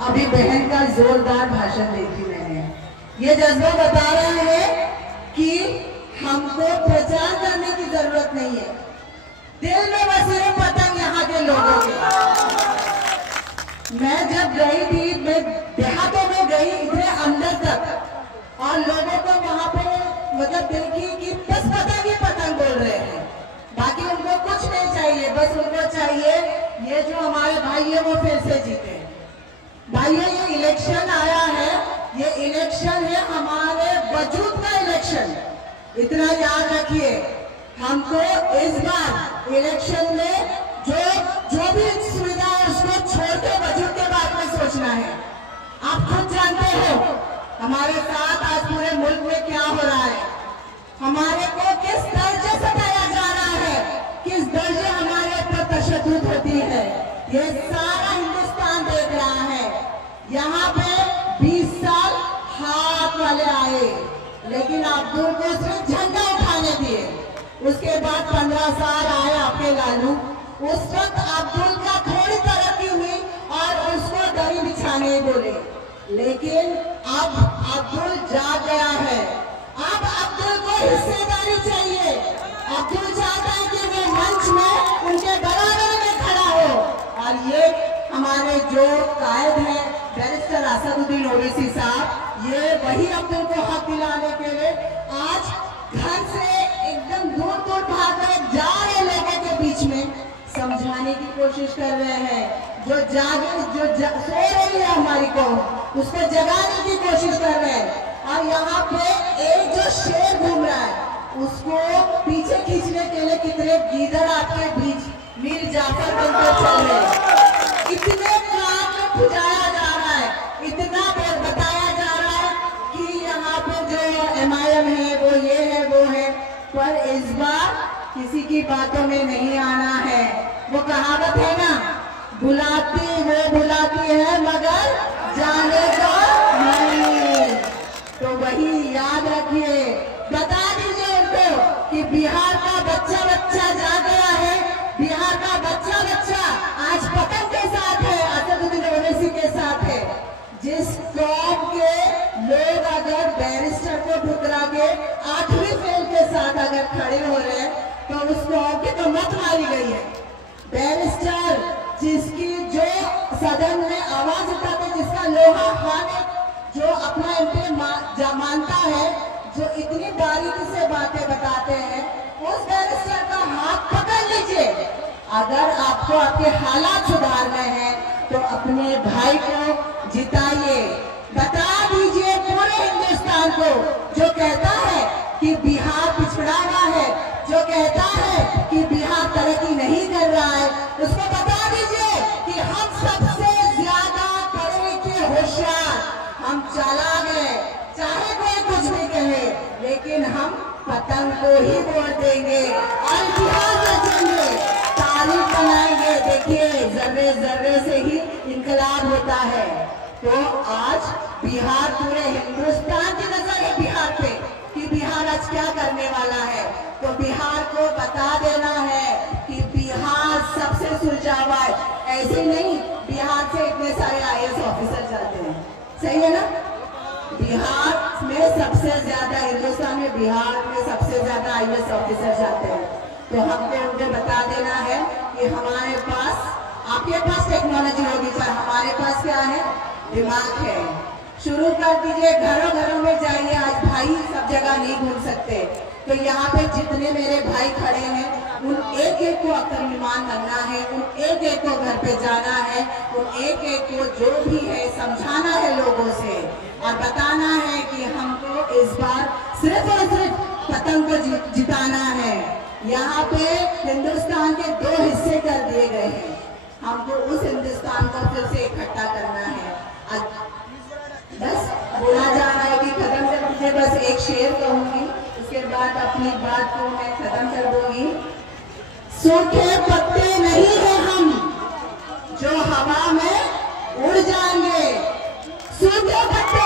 अभी बहन का जोरदार भाषण देखी मैंने। ये जज्बा बता रहे हैं कि हमको प्रचार करने की जरूरत नहीं है, दिल में बस ये पतंग यहाँ के लोगों के। मैं जब गई थी, मैं देहातों में गई इतने अंदर तक, और लोगों को वहां पे मतलब देखी कि बस पतंग ही पतंग बोल रहे हैं, बाकी उनको कुछ नहीं चाहिए। बस उनको चाहिए ये जो हमारे भाई है वो फिर से जीते। भाइयों, ये इलेक्शन आया है, ये इलेक्शन है हमारे वजूद का इलेक्शन, इतना याद रखिए। हमको इस बार इलेक्शन में जो भी सुविधा है उसको छोड़ के वजूद के बारे में सोचना है। आप खुद जानते हो हमारे साथ आज पूरे मुल्क में क्या हो रहा है, हमारे को किस दर्जे सताया जा रहा है, किस दर्जे हमारे ऊपर तशद्दुद होती है, ये सारा हिंदुस्तान देख रहा है। यहाँ पे 20 साल हाथ वाले आए, लेकिन अब्दुल को सिर्फ झंडा उठाने दिए। उसके बाद 15 साल आए आपके लालू, उस वक्त अब्दुल का थोड़ी तरक्की हुई और उसको दरी बिछाने बोले, लेकिन अब अब्दुल जाग गया है। अब अब्दुल को हिस्सेदारी चाहिए। अब्दुल चाहता है कि वो मंच में उनके बराबर में खड़ा हो, और ये हमारे जो कायद है बैरिस्टर असदुद्दीन ओवैसी साहब, ये वही अब्दुल को हक दिलाने के लिए आज घर से एकदम दूर दूर भागकर जा रहे लोगों के बीच में समझाने की कोशिश कर रहे हैं। जो सो रही है हमारी कौम, उसको जगाने की कोशिश कर रहे हैं। और यहाँ पे एक जो शेर घूम रहा है उसको पीछे खींचने के लिए कितने गीदड़ आपके बीच मीर जाफर बनकर चल रहे, इतने काम में बुझाया जा रहा है, इतना बताया जा रहा है कि यहाँ पे जो MIM है वो ये है वो है, पर इस बार किसी की बातों में नहीं आना है। वो कहावत है ना, बुलाती वो बुलाती है मगर जाने का नहीं। तो वही याद रखिए, बता दीजिए उनको कि बिहार का बच्चा बच्चा जा गया है, बिहार का बच्चा बच्चा आज पतंग के साथ है, असदुद्दीन ओवैसी के साथ है। जिस कौम के लोग अगर बैरिस्टर को ठुकरा के 8वीं फेल के साथ अगर खड़े हो रहे हैं तो उस कौम की तो मत मारी गई है। बैरिस्टर जिसकी जो सदन में आवाज उठाते, जिसका लोहा खाने जो अपना MP मानता है, जो इतनी बारीकी से बातें बताते हैं, उस बैरिस्टर का हाथ पकड़ लीजिए। अगर आपको आपके हालात सुधारने हैं तो अपने भाई को जिताइए। बता दीजिए पूरे हिंदुस्तान को, जो कहता है कि बिहार पिछड़ा हुआ है, जो कहता है कि बिहार तरक्की नहीं कर रहा है, उसको बता दीजिए कि हम सबसे ज्यादा पढ़े लिखे होशियार, हम चालाक हैं। चाहे कोई कुछ भी कहे, लेकिन हम पतंग को ही वोट देंगे और बिहार बचेंगे, तारीफ बनाएंगे। देखिए, जर्रे जर्रे से ही इनकलाब होता है। तो आज बिहार, पूरे हिंदुस्तान की नजर है बिहार पे कि बिहार आज क्या करने वाला है। तो बिहार को बता देना है कि बिहार सबसे सुलझावा है। ऐसे नहीं बिहार से इतने सारे IAS ऑफिसर जाते हैं, सही है ना? बिहार में सबसे ज्यादा, हिंदुस्तान में बिहार में सबसे ज्यादा IAS ऑफिसर जाते हैं। तो हमको उनको बता देना है कि हमारे पास, आपके पास टेक्नोलॉजी होगी पर हमारे पास क्या है, दिमाग है। शुरू कर दीजिए, घरों घरों में जाइए। आज भाई सब जगह नहीं घूम सकते, तो यहाँ पे जितने मेरे भाई खड़े हैं उन एक एक को अक्ल ईमान करना है, उन एक एक को घर पे जाना है, उन एक एक को जो भी है समझाना है लोगों से, और बताना है कि हमको इस बार सिर्फ और सिर्फ पतंग को जिताना है। यहाँ पे हिंदुस्तान के 2 हिस्से कर दिए गए हैं, हमको उस हिंदुस्तान को फिर से इकट्ठा करना है। बस बोला जा रहा है कि खत्म कर दीजिए। बस एक शेर कहूंगी, उसके बाद अपनी बात को मैं खत्म कर दूंगी। सूखे पत्ते नहीं है हम जो हवा में उड़ जाएंगे, सूखे पत्ते